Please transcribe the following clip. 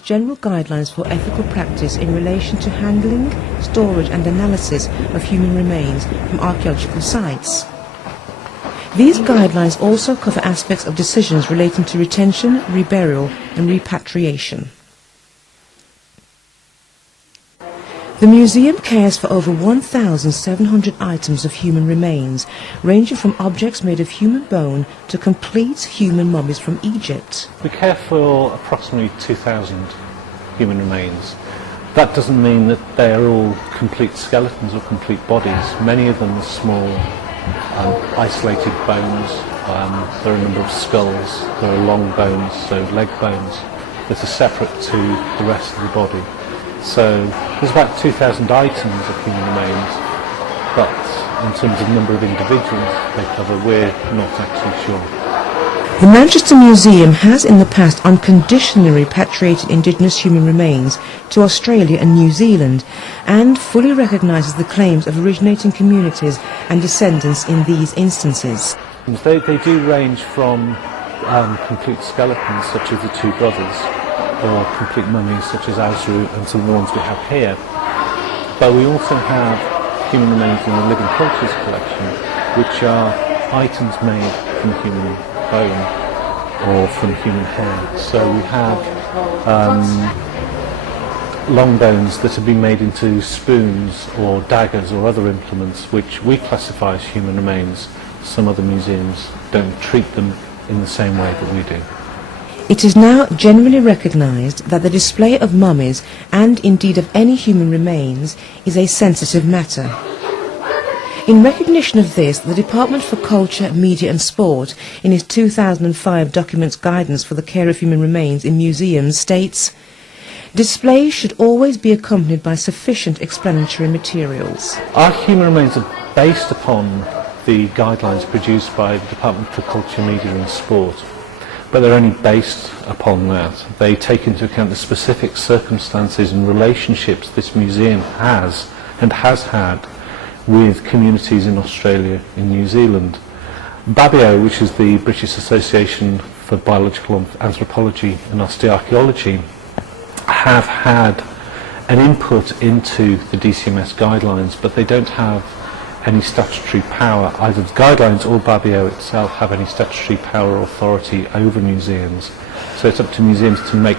general guidelines for ethical practice in relation to handling, storage and analysis of human remains from archaeological sites. These guidelines also cover aspects of decisions relating to retention, reburial and repatriation. The museum cares for over 1,700 items of human remains, ranging from objects made of human bone to complete human mummies from Egypt. We care for approximately 2,000 human remains. That doesn't mean that they are all complete skeletons or complete bodies. Many of them are small, isolated bones. There are a number of skulls. There are long bones, so leg bones, that are separate to the rest of the body. So there's about 2,000 items of human remains, but in terms of number of individuals they cover, we're not actually sure. The Manchester Museum has in the past unconditionally repatriated indigenous human remains to Australia and New Zealand and fully recognises the claims of originating communities and descendants in these instances. They do range from complete skeletons such as the two brothers, or complete mummies such as Asru and some of the ones we have here. But we also have human remains in the Living Cultures collection, which are items made from human bone or from human hair. So we have long bones that have been made into spoons or daggers or other implements which we classify as human remains. Some other museums don't treat them in the same way that we do. It is now generally recognised that the display of mummies, and indeed of any human remains, is a sensitive matter. In recognition of this, the Department for Culture, Media and Sport, in its 2005 Documents Guidance for the Care of Human Remains in Museums, states, "Displays should always be accompanied by sufficient explanatory materials." Our human remains are based upon the guidelines produced by the Department for Culture, Media and Sport. But they're only based upon that. They take into account the specific circumstances and relationships this museum has and has had with communities in Australia and New Zealand. BABIO, which is the British Association for Biological Anthropology and Osteoarchaeology, have had an input into the DCMS guidelines, but they don't have any statutory power. Either the guidelines or BABIO itself have any statutory power or authority over museums. So it's up to museums to make